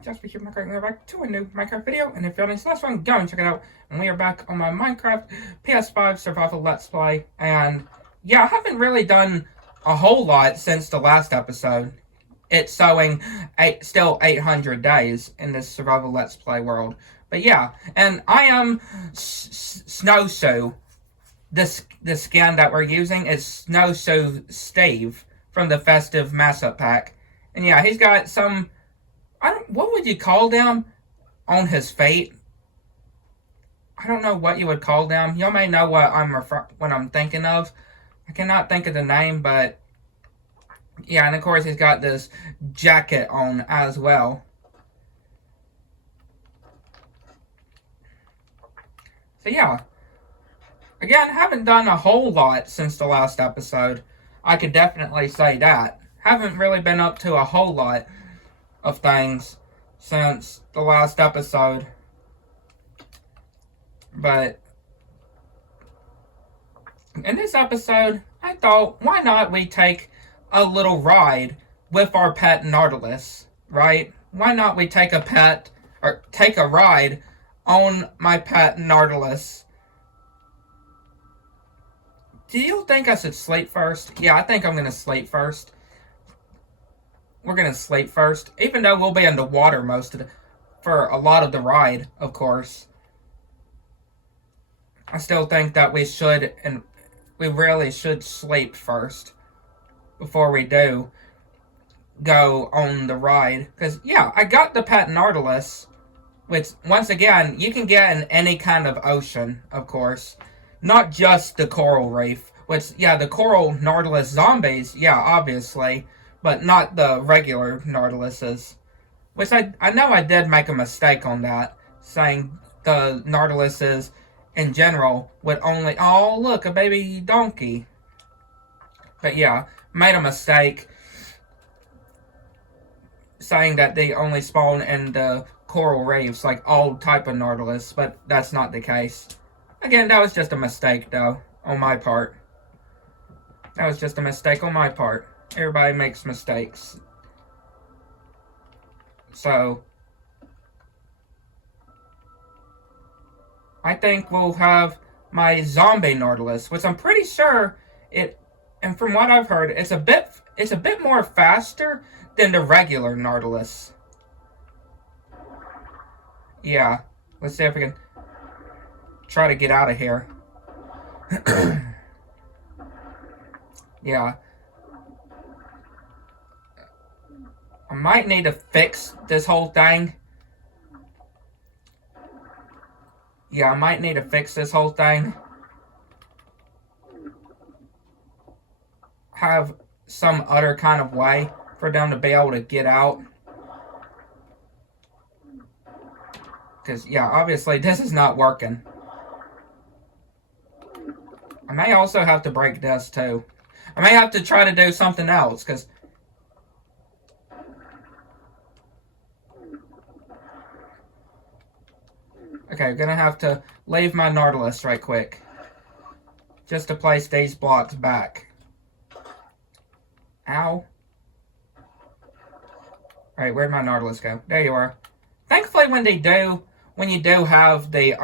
I'm just here Minecraft, and we're back to a new Minecraft video. And if you're on this last one, go and check it out. And we are back on my Minecraft PS5 survival Let's Play. And yeah, I haven't really done a whole lot since the last episode. It's showing still 800 days in this survival Let's Play world. But yeah, and I am Snowshoe. The skin that we're using is Snowshoe Steve from the Festive Mashup Pack. And yeah, he's got some, what would you call them on his feet? I don't know what you would call them. Y'all may know what I'm thinking of. I cannot think of the name, but yeah, and of course he's got this jacket on as well. So yeah, again, haven't done a whole lot since the last episode. I could definitely say that. Haven't really been up to a whole lot of things since the last episode. But in this episode, I thought, why not we take a little ride with our pet Nautilus, right? Why not we take a ride on my pet Nautilus? Do you think I should sleep first? Yeah, I think I'm going to sleep first. We're going to sleep first. Even though we'll be in the water for a lot of the ride, of course. I still think that we should, and we really should sleep first. Before we do go on the ride. Because, yeah, I got the pet Nautilus. Which, once again, you can get in any kind of ocean, of course. Not just the coral reef. Which, yeah, the coral Nautilus zombies, yeah, obviously. But not the regular Nautiluses. Which I know I did make a mistake on that. Saying the Nautiluses, in general, would only... Oh, look, a baby donkey. But yeah, made a mistake. Saying that they only spawn in the coral reefs, like all type of Nautilus. But that's not the case. Again, that was just a mistake, though, on my part. That was just a mistake on my part. Everybody makes mistakes. So, I think we'll have my zombie Nautilus, which I'm pretty sure and from what I've heard, it's a bit more faster than the regular Nautilus. Yeah, let's see if we can try to get out of here. Yeah. I might need to fix this whole thing. Yeah, I might need to fix this whole thing. Have some other kind of way for them to be able to get out. Because, yeah, obviously this is not working. I may also have to break this, too. I may have to try to do something else, because... Okay, I'm gonna have to leave my Nautilus right quick. Just to place these blocks back. Ow. Alright, where'd my Nautilus go? There you are. Thankfully, when you do have the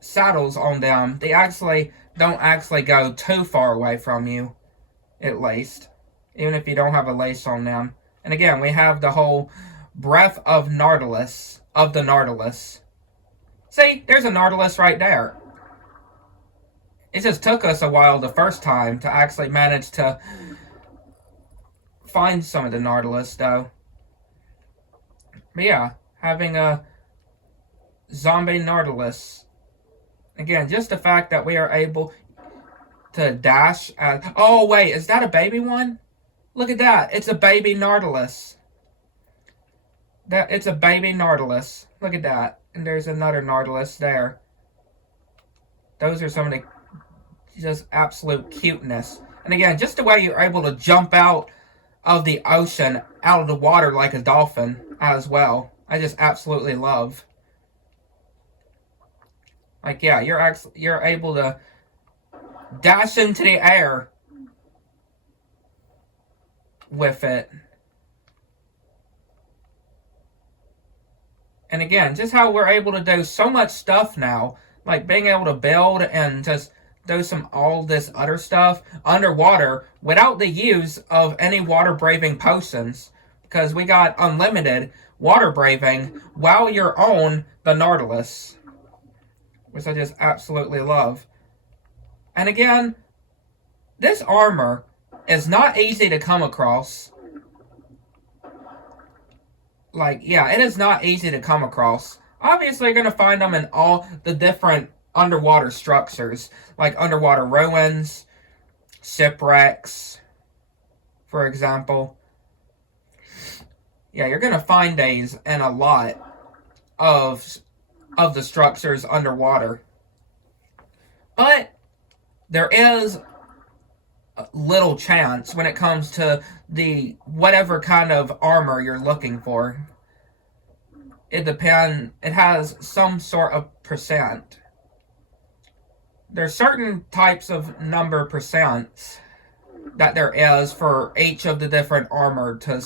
saddles on them, they don't go too far away from you, at least. Even if you don't have a lace on them. And again, we have the whole breath of the Nautilus. See, there's a Nautilus right there. It just took us a while the first time to actually manage to find some of the Nautilus, though. But yeah, having a zombie Nautilus. Again, just the fact that we are able to dash. Oh, wait, is that a baby one? Look at that. It's a baby Nautilus. It's a baby Nautilus. Look at that. And there's another Nautilus there. Those are some of the just absolute cuteness. And again, just the way you're able to jump out of the ocean, out of the water like a dolphin as well. I just absolutely love. Like, yeah, you're able to dash into the air with it. And again, just how we're able to do so much stuff now, like being able to build and just do all this other stuff underwater without the use of any water braving potions, because we got unlimited water braving while you're on the Nautilus, which I just absolutely love. And again, this armor is not easy to come across. Like, yeah, it is not easy to come across. Obviously, you're going to find them in all the different underwater structures, like underwater ruins, shipwrecks, for example. Yeah, you're going to find these in a lot of the structures underwater. But there is little chance when it comes to the whatever kind of armor you're looking for. It depends. It has some sort of percent. There's certain types of number percents that there is for each of the different armor to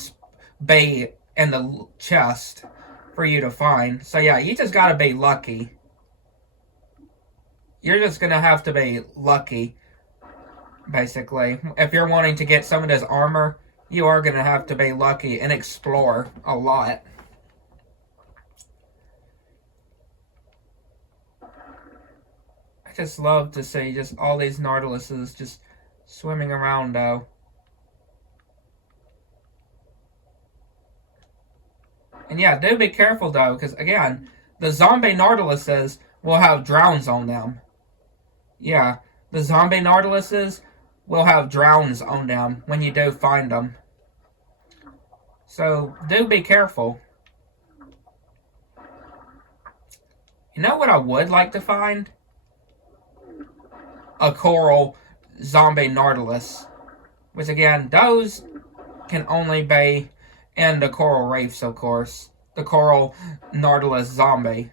be in the chest for you to find. So yeah, you just gotta be lucky. You're just gonna have to be lucky, basically. If you're wanting to get some of this armor, you are gonna have to be lucky and explore a lot. I just love to see just all these Nautiluses just swimming around, though. And yeah, do be careful, though, because again, the zombie Nautiluses will have drowns on them. Yeah, the zombie Nautiluses will have drowns on them when you do find them. So, do be careful. You know what I would like to find? A coral zombie Nautilus. Which again, those can only be in the coral reefs, of course. The coral Nautilus zombie.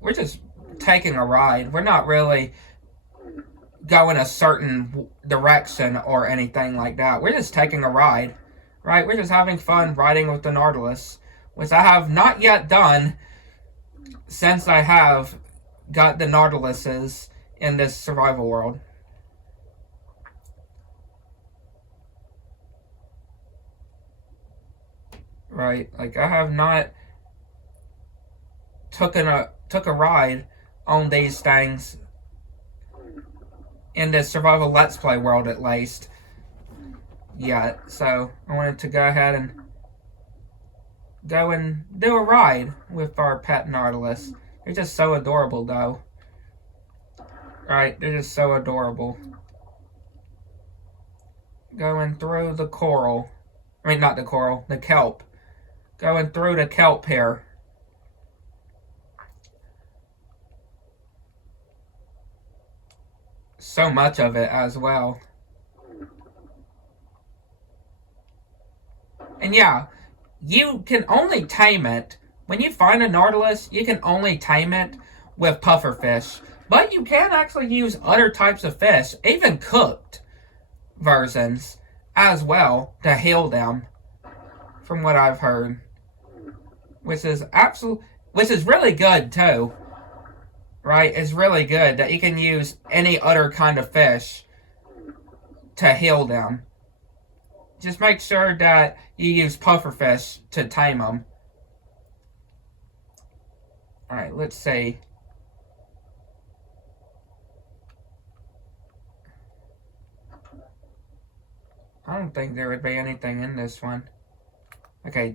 We're just taking a ride. We're not really going a certain direction or anything like that. We're just taking a ride, right? We're just having fun riding with the Nautilus, which I have not yet done since I have got the Nautiluses in this survival world. Right, like I have not took a ride on these things in this survival Let's Play world, at least, yet. So I wanted to go ahead and go and do a ride with our pet Nautilus. They're just so adorable, though. Right, they're just so adorable. Going through the coral. I mean, not the coral, the kelp. Going through the kelp here. So much of it as well. And yeah, you can only tame it. When you find a Nautilus, you can only tame it with pufferfish. But you can actually use other types of fish, even cooked versions, as well, to heal them, from what I've heard. Which is really good, too. Right? It's really good that you can use any other kind of fish to heal them. Just make sure that you use pufferfish to tame them. Alright, let's see. I don't think there would be anything in this one. Okay,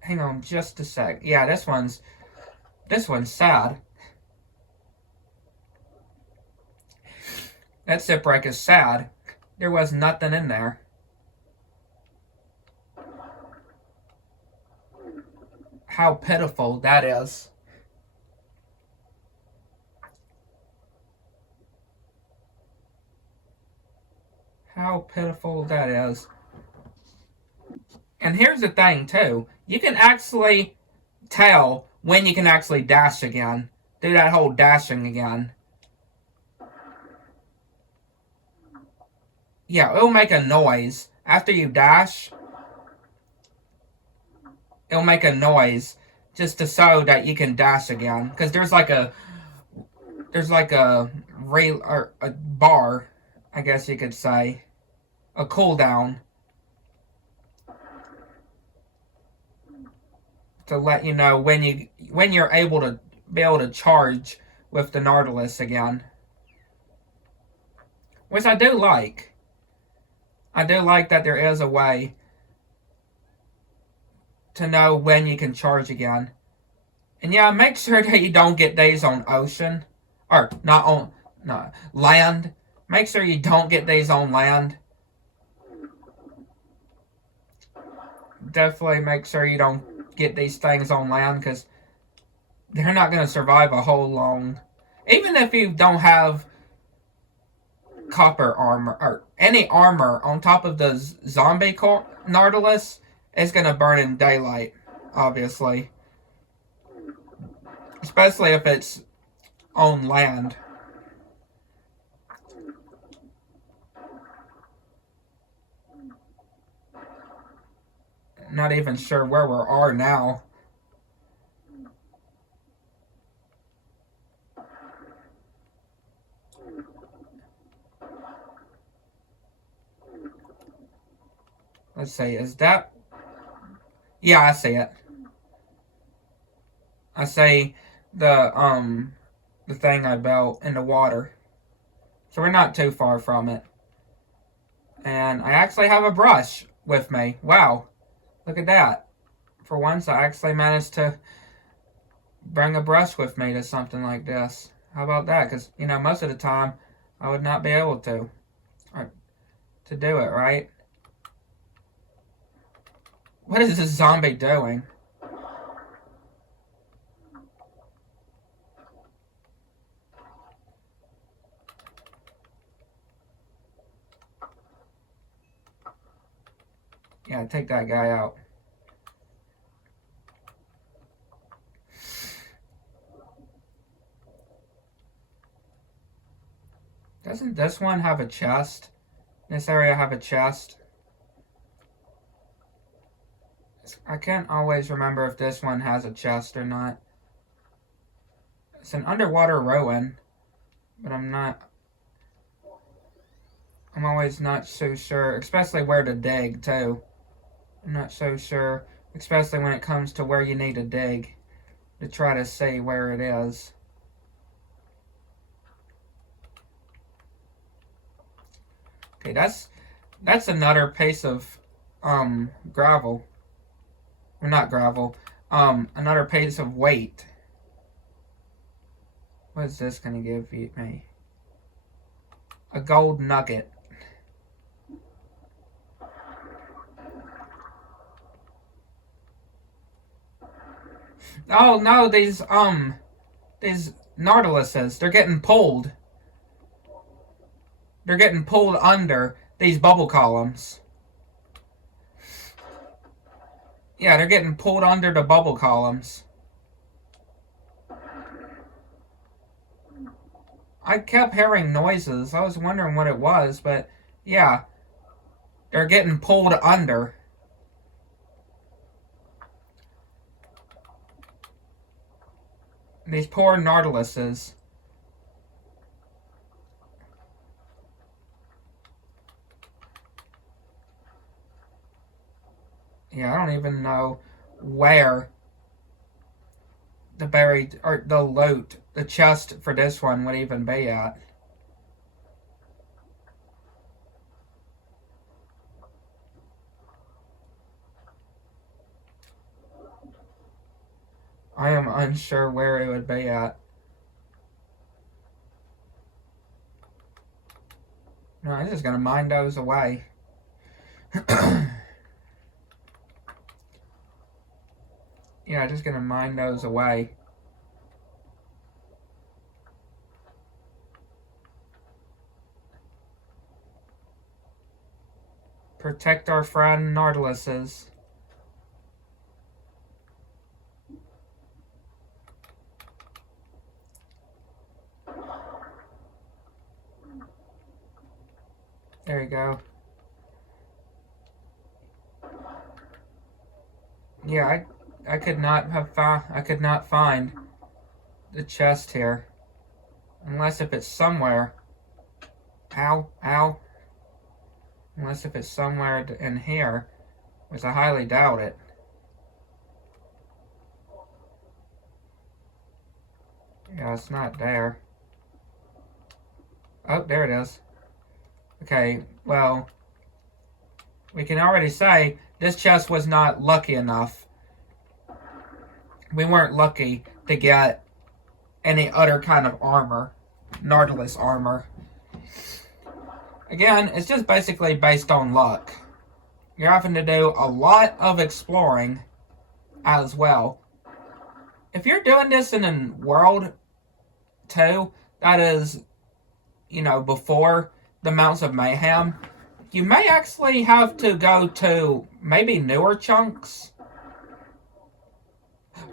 hang on just a sec. Yeah, this one's sad. That shipwreck is sad. There was nothing in there. How pitiful that is. How pitiful that is. And here's the thing, too. You can actually tell when you can actually dash again. do that whole dashing again. Yeah, it'll make a noise. After you dash, it'll make a noise just to show that you can dash again. Because there's like a rail or a bar, I guess you could say, a cooldown to let you know when you're able to charge with the Nautilus again, which I do like. I do like that there is a way to know when you can charge again. And yeah, make sure that you don't get these on ocean. Or, not on, no, land. Make sure you don't get these on land. Definitely make sure you don't get these things on land, because they're not going to survive a whole long... Even if you don't have copper armor, or any armor on top of the zombie Nautilus, it's going to burn in daylight, obviously. Especially if it's on land. Not even sure where we are now. Let's see, is that... Yeah, I see it. I see the thing I built in the water. So we're not too far from it. And I actually have a brush with me. Wow. Look at that. For once, I actually managed to bring a brush with me to something like this. How about that? Because, you know, most of the time, I would not be able to do it, right? What is this zombie doing? Yeah, take that guy out. Doesn't this one have a chest? This area have a chest? I can't always remember if this one has a chest or not. It's an underwater ruin, but I'm always not so sure, especially where to dig, too. I'm not so sure, especially when it comes to where you need to dig to try to see where it is. Okay, that's another piece of gravel. Or not gravel. Another piece of weight. What is this gonna give me? A gold nugget. Oh no, these Nautiluses, they're getting pulled. They're getting pulled under these bubble columns. Yeah, they're getting pulled under the bubble columns. I kept hearing noises. I was wondering what it was, but yeah, they're getting pulled under. These poor Nautiluses. Yeah, I don't even know where the buried, or the loot, the chest for this one would even be at. I am unsure where it would be at. No, I'm just gonna mine those away. Yeah, just gonna mine those away. Protect our friend Nautiluses. There you go. Yeah, I could not find the chest here. Unless if it's somewhere. Ow, ow. Unless if it's somewhere in here. Which I highly doubt it. Yeah, it's not there. Oh, there it is. Okay, well, we can already say this chest was not lucky enough. We weren't lucky to get any other kind of armor. Nautilus armor. Again, it's just basically based on luck. You're having to do a lot of exploring as well. If you're doing this in a World 2, that is, you know, before the Mountains of Mayhem, you may actually have to go to maybe newer chunks.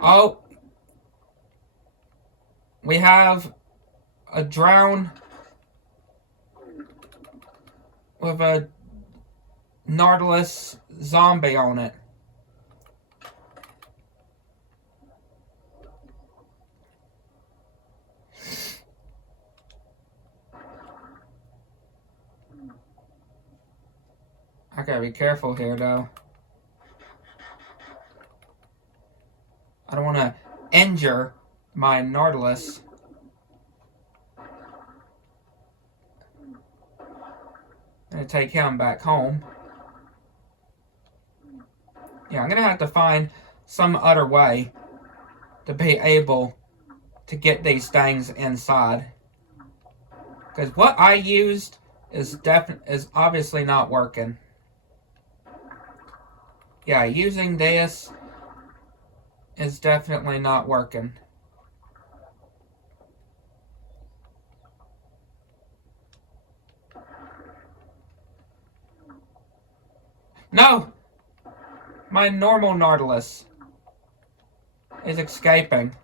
Oh, we have a drown with a Nautilus zombie on it. I gotta be careful here, though. I don't want to injure my Nautilus. I'm gonna take him back home. Yeah, I'm gonna have to find some other way to be able to get these things inside. Because what I used is obviously not working. Yeah, using this is definitely not working. No! My normal Nautilus is escaping.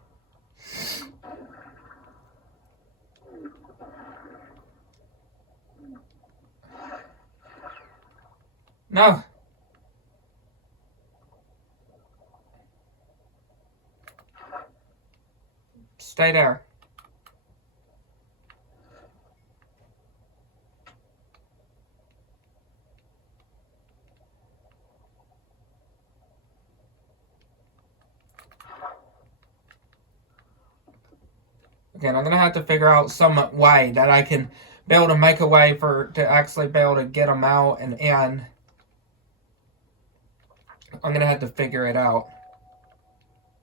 No! Stay there. Again, I'm gonna have to figure out some way that I can be able to make a way to actually be able to get them out and in. I'm gonna have to figure it out.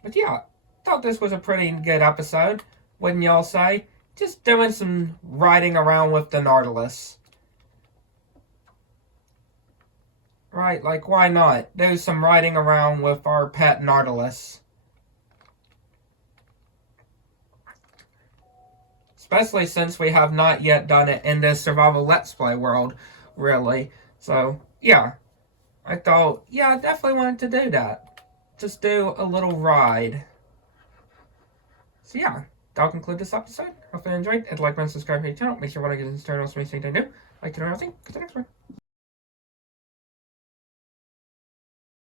But yeah, thought this was a pretty good episode, wouldn't y'all say? Just doing some riding around with the Nautilus. Right, like why not? Do some riding around with our pet Nautilus. Especially since we have not yet done it in this survival Let's Play world, really. So, yeah. I thought, yeah, I definitely wanted to do that. Just do a little ride. So, yeah. That'll conclude this episode. Hopefully you enjoyed. Hit like and subscribe to the channel. Make sure you want to get this turn on so you see anything new. Like to know everything. Get to the next one.